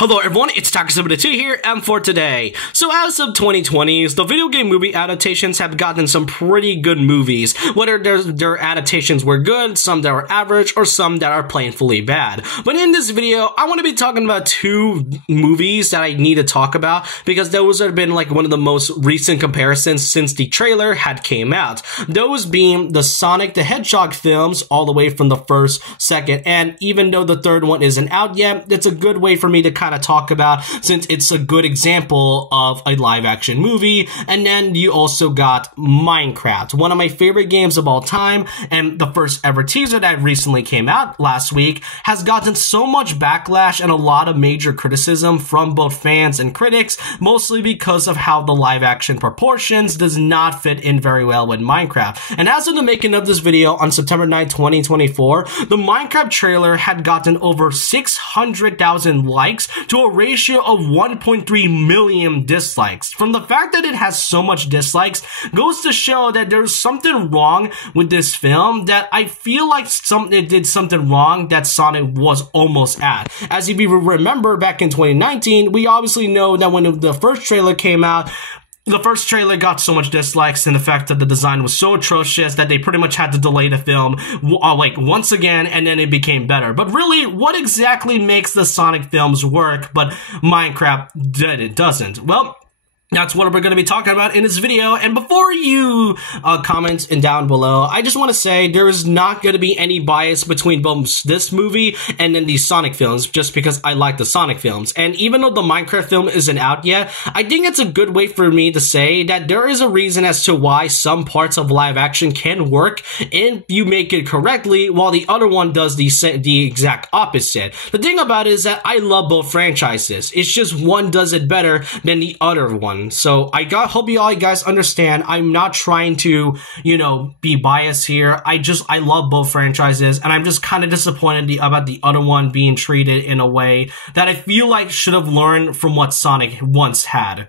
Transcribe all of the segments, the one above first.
Hello everyone, it's Taka72 here, and for today. So as of 2020s, the video game movie adaptations have gotten some pretty good movies. Whether their adaptations were good, some that were average, or some that are plainly bad. But in this video, I want to be talking about two movies that I need to talk about, because those have been like one of the most recent comparisons since the trailer had came out. Those being the Sonic the Hedgehog films, all the way from the first, second, and even though the third one isn't out yet, it's a good way for me to kind of talk about, since it's a good example of a live action movie. And then you also got Minecraft, one of my favorite games of all time, and the first ever teaser that recently came out last week has gotten so much backlash and a lot of major criticism from both fans and critics, mostly because of how the live action proportions does not fit in very well with Minecraft. And as of the making of this video on September 9, 2024, the Minecraft trailer had gotten over 600,000 likes to a ratio of 1.3 million dislikes. From the fact that it has so much dislikes goes to show that there's something wrong with this film, that I feel like it did something wrong that Sonic was almost at. As if you remember, back in 2019, we obviously know that when the first trailer came out, the first trailer got so much dislikes, and the fact that the design was so atrocious that they pretty much had to delay the film like once again, and then it became better. But really, what exactly makes the Sonic films work, but Minecraft doesn't? Well, that's what we're going to be talking about in this video. And before you comment down below, I just want to say there is not going to be any bias between both this movie and then the Sonic films, just because I like the Sonic films. And even though the Minecraft film isn't out yet, I think it's a good way for me to say that there is a reason as to why some parts of live action can work if you make it correctly, while the other one does the exact opposite. The thing about it is that I love both franchises. It's just one does it better than the other one. So I hope you all guys understand. I'm not trying to, be biased here. I love both franchises, and I'm just kind of disappointed about the other one being treated in a way that I feel like should have learned from what Sonic once had.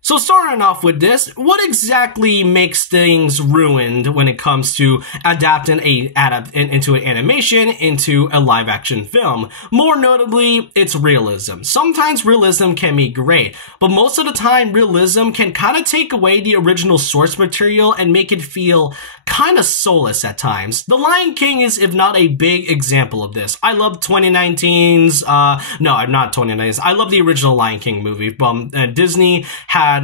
So starting off with this, what exactly makes things ruined when it comes to adapting into an animation into a live action film? More notably, it's realism. Sometimes realism can be great, but most of the time realism can kind of take away the original source material and make it feel kind of soulless at times. The Lion King is, if not a big example of this. I love 2019's, no, not 2019's, I love the original Lion King movie. Disney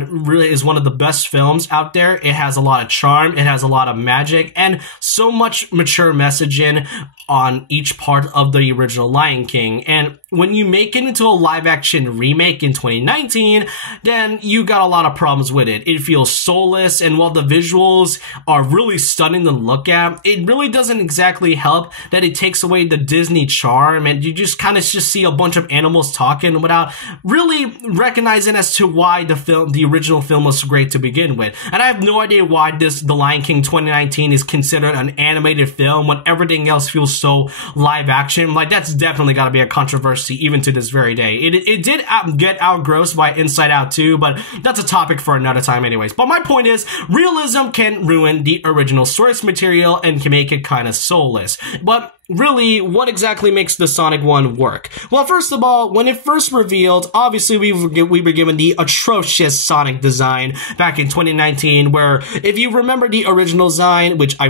really is one of the best films out there. It has a lot of charm, it has a lot of magic, and so much mature messaging on each part of the original Lion King. And when you make it into a live action remake in 2019, then you got a lot of problems with it. It feels soulless, and while the visuals are really stunning to look at, it really doesn't exactly help that it takes away the Disney charm, and you just kind of see a bunch of animals talking without really recognizing as to why the original film was great to begin with. And I have no idea why The Lion King 2019 is considered an animated film when everything else feels so live action. Like, that's definitely got to be a controversy even to this very day. It did get outgrossed by Inside Out 2, but that's a topic for another time anyways. But my point is, realism can ruin the original source material and can make it kind of soulless. But really, what exactly makes the Sonic one work? Well, first of all, when it first revealed, obviously we were given the atrocious Sonic design back in 2019, where if you remember the original design, which I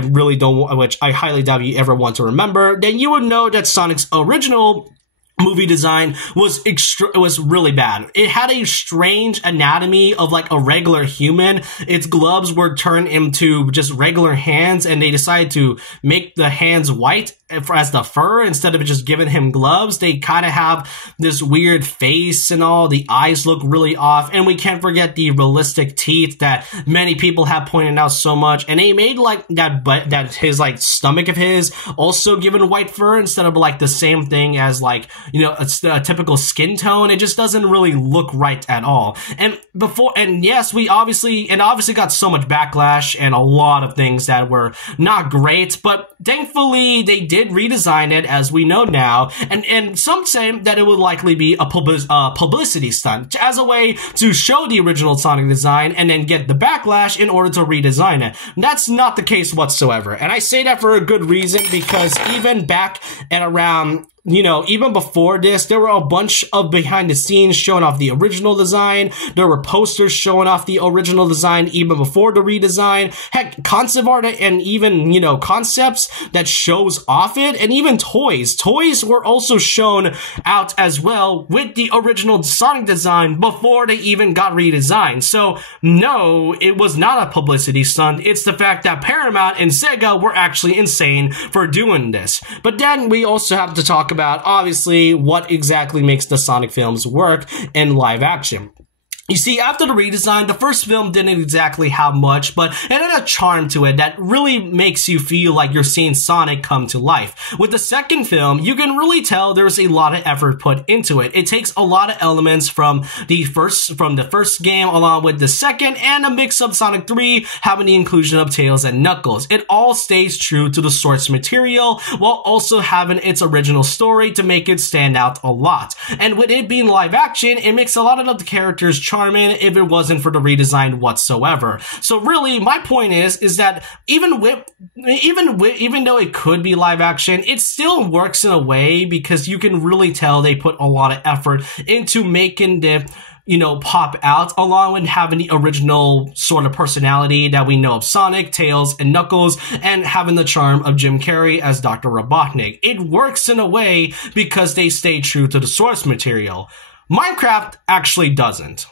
highly doubt you ever want to remember, then you would know that Sonic's original movie design was really bad. It had a strange anatomy of like a regular human. Its gloves were turned into just regular hands, and they decided to make the hands white as the fur instead of just giving him gloves. They kind of have this weird face and all. The eyes look really off, and we can't forget the realistic teeth that many people have pointed out so much. And they made like that his like stomach of his also given white fur instead of like the same thing as like, a typical skin tone. It just doesn't really look right at all. And yes, we obviously got so much backlash and a lot of things that were not great, but thankfully they did redesign it, as we know now, and some say that it would likely be a publicity stunt as a way to show the original Sonic design and then get the backlash in order to redesign it. That's not the case whatsoever, and I say that for a good reason, because even back at around you know, even before this, there were a bunch of behind the scenes showing off the original design. There were posters showing off the original design even before the redesign. Heck, concept art and even, you know, concepts that shows off it, and even toys. Toys were also shown out as well with the original Sonic design before they even got redesigned. So no, it was not a publicity stunt. It's the fact that Paramount and Sega were actually insane for doing this. But then we also have to talk about, obviously, what exactly makes the Sonic films work in live action. You see, after the redesign, the first film didn't exactly have much, but it had a charm to it that really makes you feel like you're seeing Sonic come to life. With the second film, you can really tell there's a lot of effort put into it. It takes a lot of elements from the first game along with the second, and a mix of Sonic 3 having the inclusion of Tails and Knuckles. It all stays true to the source material while also having its original story to make it stand out a lot. And with it being live action, it makes a lot of the characters charming if it wasn't for the redesign whatsoever. So really, my point is that even though it could be live action, it still works in a way because you can really tell they put a lot of effort into making the, you know, pop out, along with having the original sort of personality that we know of Sonic, Tails, and Knuckles, and having the charm of Jim Carrey as Dr. Robotnik. It works in a way because they stay true to the source material. Minecraft actually doesn't.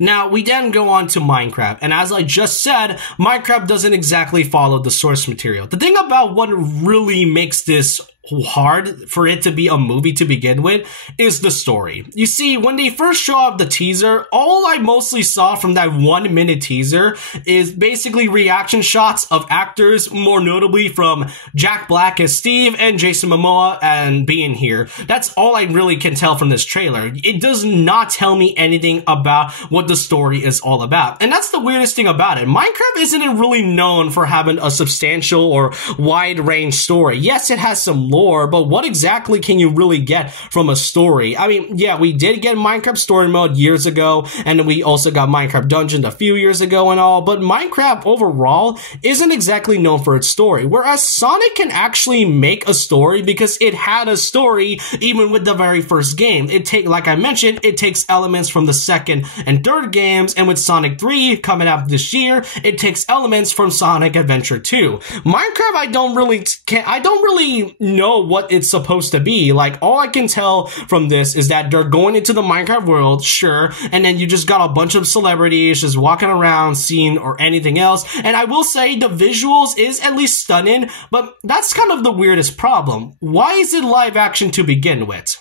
Now, we then go on to Minecraft, and as I just said, Minecraft doesn't exactly follow the source material. The thing about what really makes this hard for it to be a movie to begin with is the story. You see, when they first show off the teaser, all I mostly saw from that 1 minute teaser is basically reaction shots of actors, more notably from Jack Black as Steve and Jason Momoa and being here. That's all I really can tell from this trailer. It does not tell me anything about what the story is all about. And that's the weirdest thing about it. Minecraft isn't really known for having a substantial or wide range story. Yes, it has some lore, but what exactly can you really get from a story? I mean, yeah, we did get Minecraft Story Mode years ago, and we also got Minecraft Dungeon a few years ago and all, but Minecraft overall isn't exactly known for its story, whereas Sonic can actually make a story because it had a story even with the very first game. Like I mentioned, it takes elements from the second and third games, and with Sonic 3 coming out this year, it takes elements from Sonic Adventure 2. Minecraft, I don't really know what it's supposed to be. Like, all I can tell from this is that they're going into the Minecraft world, sure, and then you just got a bunch of celebrities just walking around, seeing or anything else. And I will say the visuals is at least stunning, but that's kind of the weirdest problem. Why is it live action to begin with?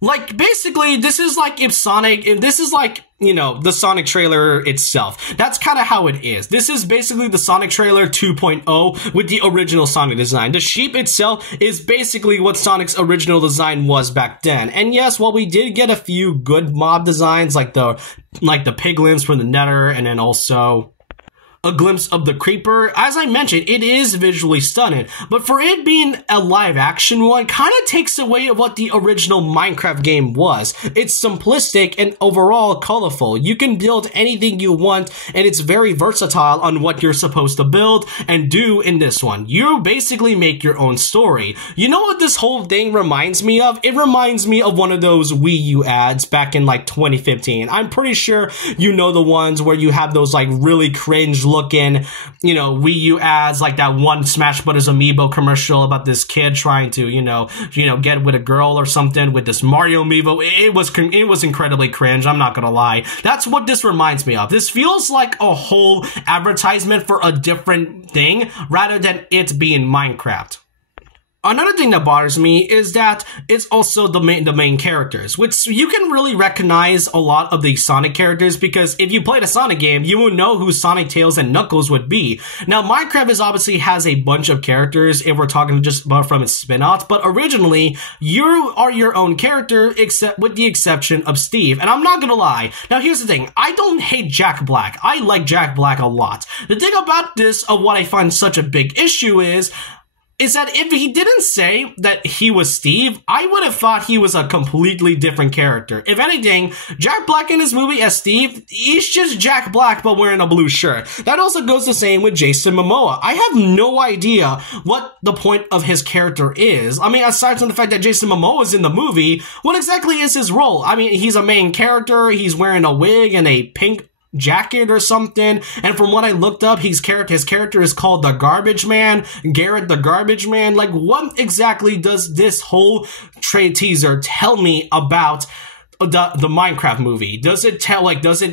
Like, basically, this is like if this is like, you know, the Sonic trailer itself. That's kind of how it is. This is basically the Sonic trailer 2.0 with the original Sonic design. The sheep itself is basically what Sonic's original design was back then. And yes, while we did get a few good mob designs like the piglins from the Nether, and then also a glimpse of the creeper, as I mentioned, it is visually stunning, but for it being a live action one kind of takes away what the original Minecraft game was. It's simplistic and overall colorful. You can build anything you want, and it's very versatile on what you're supposed to build and do in this one. You basically make your own story. You know what this whole thing reminds me of? It reminds me of one of those Wii U ads back in like 2015. I'm pretty sure you know the ones where you have those like really cringe looking, you know, Wii U ads, like that one Smash Brothers Amiibo commercial about this kid trying to, you know, get with a girl or something with this Mario Amiibo. It was incredibly cringe, I'm not gonna lie. That's what this reminds me of. This feels like a whole advertisement for a different thing rather than it being Minecraft. Another thing that bothers me is that it's also the main characters, which you can really recognize a lot of the Sonic characters because if you played a Sonic game, you will know who Sonic, Tails, and Knuckles would be. Now, Minecraft obviously has a bunch of characters if we're talking just about from its spin-offs, but originally, you are your own character except with the exception of Steve. And I'm not gonna lie. Now, here's the thing. I don't hate Jack Black. I like Jack Black a lot. The thing about this, of what I find such a big issue is, is that if he didn't say that he was Steve, I would have thought he was a completely different character. If anything, Jack Black in his movie as Steve, he's just Jack Black but wearing a blue shirt. That also goes the same with Jason Momoa. I have no idea what the point of his character is. I mean, aside from the fact that Jason Momoa is in the movie, what exactly is his role? I mean, he's a main character, he's wearing a wig and a pink jacket or something, and from what I looked up, his character is called the Garbage Man, Garrett the Garbage Man. Like, what exactly does this whole trade teaser tell me about the Minecraft movie? Does it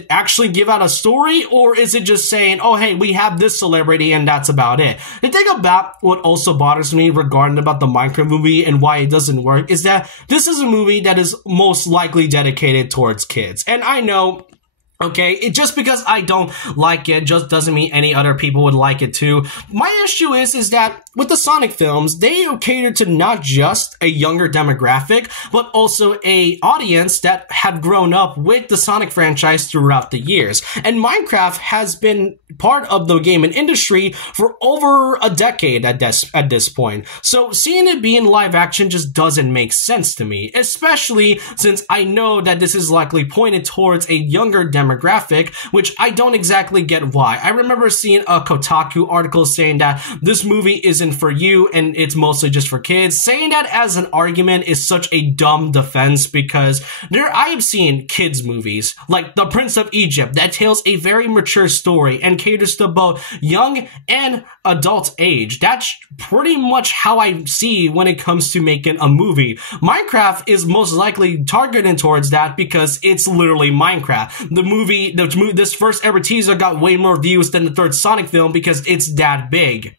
actually give out a story, or is it just saying, oh hey, we have this celebrity and that's about it? The thing about what also bothers me regarding about the Minecraft movie and why it doesn't work is that this is a movie that is most likely dedicated towards kids, and I know, okay, just because I don't like it just doesn't mean any other people would like it too. My issue is that with the Sonic films, they cater to not just a younger demographic, but also a audience that have grown up with the Sonic franchise throughout the years. And Minecraft has been part of the gaming industry for over a decade at this point. So seeing it be in live action just doesn't make sense to me, especially since I know that this is likely pointed towards a younger demographic, which I don't exactly get why. I remember seeing a Kotaku article saying that this movie isn't for you and it's mostly just for kids. Saying that as an argument is such a dumb defense, because I have seen kids movies like The Prince of Egypt that tells a very mature story and caters to both young and adult age. That's pretty much how I see when it comes to making a movie. Minecraft is most likely targeted towards that because it's literally Minecraft. This first ever teaser got way more views than the third Sonic film because it's that big.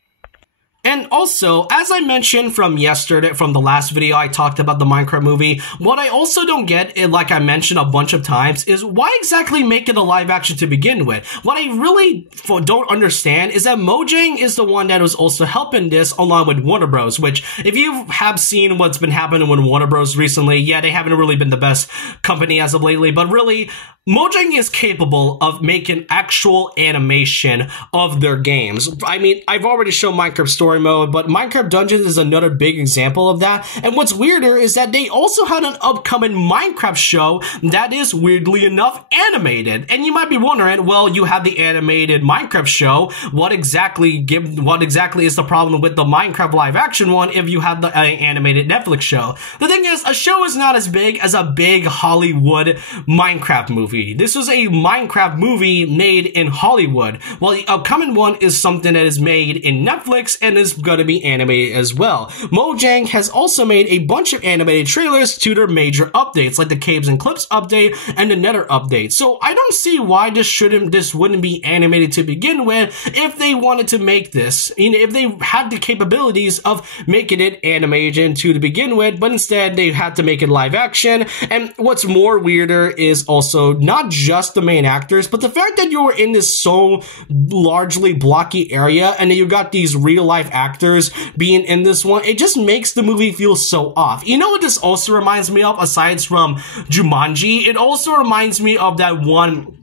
And also, as I mentioned from the last video I talked about the Minecraft movie, what I also don't get, like I mentioned a bunch of times, is why exactly make it a live action to begin with? What I really don't understand is that Mojang is the one that was also helping this along with Warner Bros, which, if you have seen what's been happening with Warner Bros recently, yeah, they haven't really been the best company as of lately, but really, Mojang is capable of making actual animation of their games. I mean, I've already shown Minecraft Story Mode, but Minecraft Dungeons is another big example of that. And what's weirder is that they also had an upcoming Minecraft show that is, weirdly enough, animated. And you might be wondering, well, you have the animated Minecraft show. What exactly is the problem with the Minecraft live action one if you have the animated Netflix show? The thing is, a show is not as big as a big Hollywood Minecraft movie. This was a Minecraft movie made in Hollywood, while the upcoming one is something that is made in Netflix and is going to be animated as well. Mojang has also made a bunch of animated trailers to their major updates, like the Caves and Clips update and the Nether update. So I don't see why this wouldn't be animated to begin with if they wanted to make this, if they had the capabilities of making it animated to begin with, but instead they had to make it live action. And what's more weirder is also not just the main actors, but the fact that you were in this so largely blocky area and then you got these real life actors being in this one, it just makes the movie feel so off. You know what this also reminds me of, aside from Jumanji? It also reminds me of that one,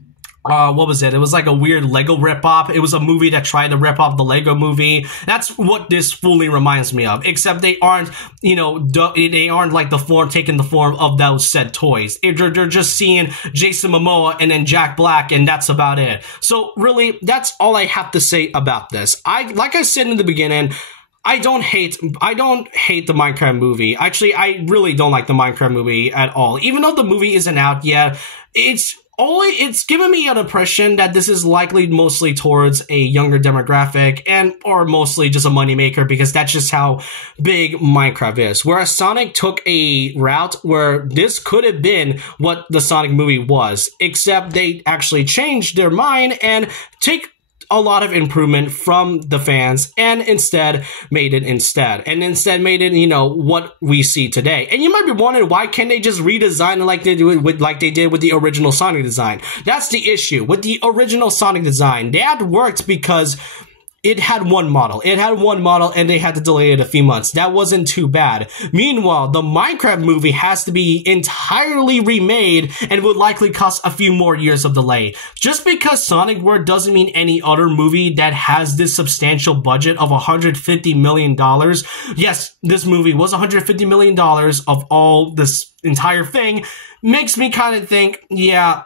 what was it? It was like a weird Lego rip-off. It was a movie that tried to rip off the Lego movie. That's what this fully reminds me of, except they aren't, they aren't like taking the form of those said toys. They're just seeing Jason Momoa and then Jack Black, and that's about it. So really, that's all I have to say about this. Like I said in the beginning, I don't hate the Minecraft movie. Actually, I really don't like the Minecraft movie at all. Even though the movie isn't out yet, it's given me an impression that this is likely mostly towards a younger demographic or mostly just a moneymaker, because that's just how big Minecraft is. Whereas Sonic took a route where this could have been what the Sonic movie was, except they actually changed their mind and take a lot of improvement from the fans and instead made it what we see today. And you might be wondering, why can't they just redesign it like they did with the original Sonic design? That's the issue with the original Sonic design. That worked because it had one model. It had one model and they had to delay it a few months. That wasn't too bad. Meanwhile, the Minecraft movie has to be entirely remade and would likely cost a few more years of delay. Just because Sonic World doesn't mean any other movie that has this substantial budget of $150 million. Yes, this movie was $150 million of all this entire thing. Makes me kind of think, yeah,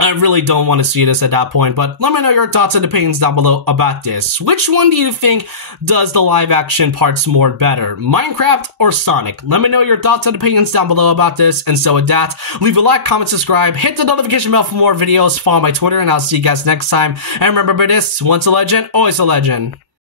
I really don't want to see this at that point, but let me know your thoughts and opinions down below about this. Which one do you think does the live action parts more better, Minecraft or Sonic? Let me know your thoughts and opinions down below about this, and so with that, leave a like, comment, subscribe, hit the notification bell for more videos, follow my Twitter, and I'll see you guys next time. And remember this, once a legend, always a legend.